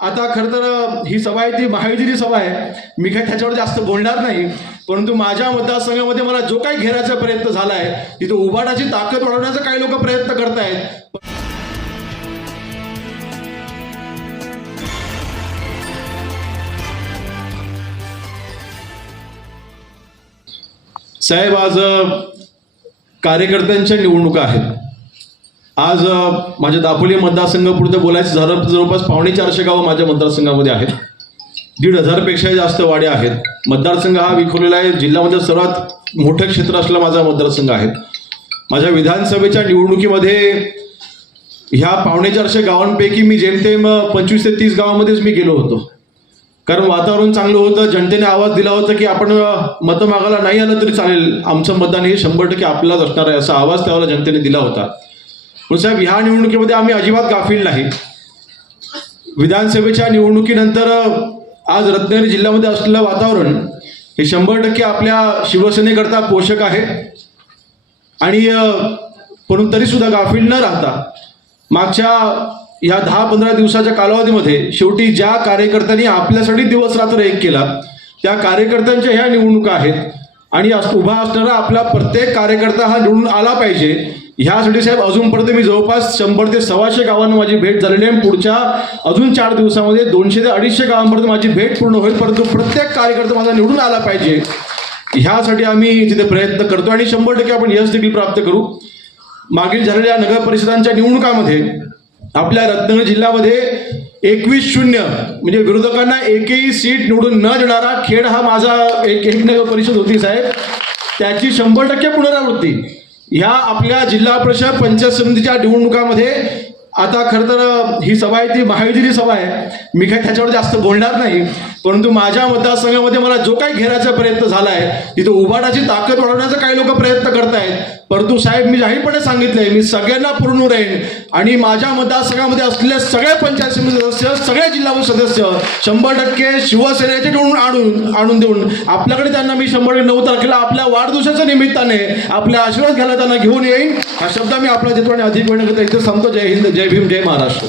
आता खरं तर ही सभा आहे ती महायुतीची सभा आहे. मी काही त्याच्यावर जास्त बोलणार नाही. परंतु माझ्या मतदारसंघामध्ये मला जो काही घेण्याचा प्रयत्न झाला आहे तिथं उभाटाची ताकद वाढवण्याचा काही लोक प्रयत्न करतायत. साहेब आज कार्यकर्त्यांच्या निवडणुका आहेत. आज माझ्या दापोली मतदारसंघापुरतं बोलायचं झालं जवळपास पावणे चारशे गावं माझ्या मतदारसंघामध्ये आहेत. दीड हजारपेक्षाही जास्त वाड्या आहेत. मतदारसंघ हा विखुरलेला आहे. जिल्ह्यामध्ये सर्वात मोठं क्षेत्र असलेला माझा मतदारसंघ आहे. माझ्या विधानसभेच्या निवडणुकीमध्ये ह्या पावणे चारशे गावांपैकी मी जेमतेम पंचवीस ते तीस गावामध्येच मी गेलो होतो. कारण वातावरण चांगलं होतं. जनतेने आवाज दिला होता की आपण मतं मागायला नाही आलं तरी चालेल. आमचं मतदान हे शंभर टक्के आपल्यालाच असणार आहे असा आवाज त्यावेळेला जनतेने दिला होता. पण साहेब ह्या निवडणुकीमध्ये आम्ही अजिबात गाफील नाही. विधानसभेच्या निवडणुकीनंतर आज रत्नागिरी जिल्ह्यामध्ये असलेलं वातावरण हे शंभर टक्के आपल्या शिवसेनेकरता पोषक आहे. आणि म्हणून परंतु तरी सुद्धा गाफील न राहता मागच्या या दहा पंधरा दिवसाच्या कालावधीमध्ये शेवटी ज्या कार्यकर्त्यांनी आपल्यासाठी दिवस रात्र एक केला त्या कार्यकर्त्यांच्या ह्या निवडणुका आहेत. आणि उभा असणारा आपला प्रत्येक कार्यकर्ता हा निवडून आला पाहिजे. ह्यासाठी साहेब अजूनपर्यंत मी जवळपास शंभर ते सव्वाशे गावांना माझी भेट झालेली आहे. पुढच्या अजून चार दिवसामध्ये दोनशे ते अडीचशे गावांपर्यंत माझी भेट पूर्ण होईल. परंतु प्रत्येक कार्यकर्ता माझा निवडून आला पाहिजे. ह्यासाठी आम्ही तिथे प्रयत्न करतो आणि शंभर टक्के आपण यश देखील प्राप्त करू. मागील झालेल्या नगर परिषदांच्या निवडणुकामध्ये आपल्या रत्नागिरी जिल्ह्यामध्ये एकवीस शून्य म्हणजे विरोधकांना एकही सीट निवडून न देणारा खेळ हा माझा एक एकनगर परिषद होती साहेब. त्याची शंभर टक्के पुनरावृत्ती. ह्या आपल्या जिल्हा परिषद पंचायत समितीच्या निवडणुकामध्ये आता खरं तर ही सभा आहे ती महायुतीची सभा आहे. मी काय त्याच्यावर जास्त बोलणार नाही. परंतु माझ्या मतदारसंघामध्ये मला जो काही घेण्याचा प्रयत्न झाला आहे तिथं उभाटाची ताकद वाढवण्याचा काही लोक प्रयत्न करतायत. परंतु साहेब मी जाहीरपणे सांगितलंय मी सगळ्यांना पूर्ण राहीन. आणि माझ्या मतदारसंघामध्ये असलेले सगळे पंचायत समिती सदस्य सगळे जिल्हा सदस्य शंभर टक्के शिवसेनेचे निवडून आणून आणून देऊन आपल्याकडे त्यांना मी शंभर टक्के नऊ तारखेला आपल्या वाढदिवसाच्या निमित्ताने आपल्या आशीर्वाद घ्यायला त्यांना घेऊन येईन. हा शब्द मी आपल्या चित्रपणे अधिक वेळ इथे सांगतो. जय हिंद जय भीम जय महाराष्ट्र.